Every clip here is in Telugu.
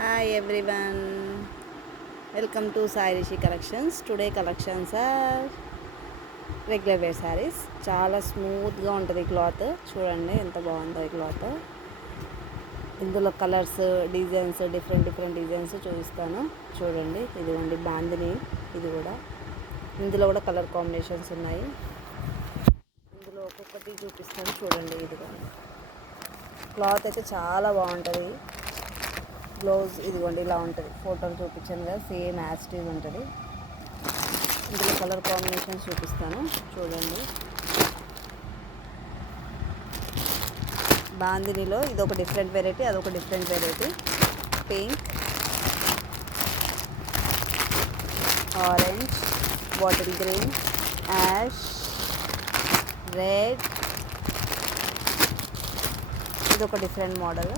Hi everyone, welcome to Sai Rishi Collections. Today collections are regular wear saris. చాలా స్మూత్గా ఉంటుంది క్లాత్. చూడండి ఎంత బాగుందో ఈ క్లాత్. ఇందులో కలర్స్, డిజైన్స్, డిఫరెంట్ డిజైన్స్ చూపిస్తాను. చూడండి, ఇదిగోండి బాందిని. ఇది కూడా ఇందులో కూడా కలర్ కాంబినేషన్స్ ఉన్నాయి. ఇందులో ఒక్కొక్కటి చూపిస్తాను చూడండి. ఇదిగో క్లాత్ అయితే చాలా బాగుంటుంది. బ్లౌజ్ ఇదిగోండి ఇలా ఉంటుంది. ఫోటోలు చూపించాను కదా, సేమ్ యాజ్ ఇట్ ఈజ్ ఉంటుంది. ఇందులో కలర్ కాంబినేషన్స్ చూపిస్తాను చూడండి. బాందినిలో ఇది ఒక డిఫరెంట్ వెరైటీ, అదొక different variety. Pink, orange, bottle green, ash, red. ఇది ఒక డిఫరెంట్ మోడల్.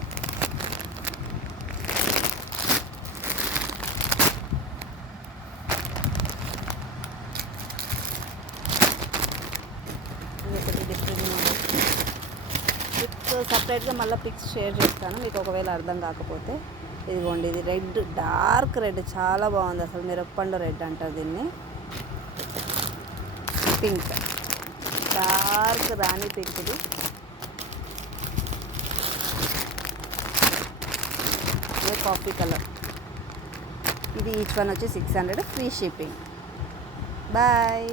సపరేట్గా మళ్ళీ పిక్స్ షేర్ చేస్తాను మీకు ఒకవేళ అర్థం కాకపోతే. ఇదిగోండి, ఇది రెడ్, డార్క్ రెడ్, చాలా బాగుంది అసలు. మిరప్పండు రెడ్ అంటారు దీన్ని. పింక్, డార్క్ రాణి పింక్. ఇది కాఫీ కలర్. ఇది ఈచ్ వన్ వచ్చి 600, ఫ్రీ షిప్పింగ్. బాయ్.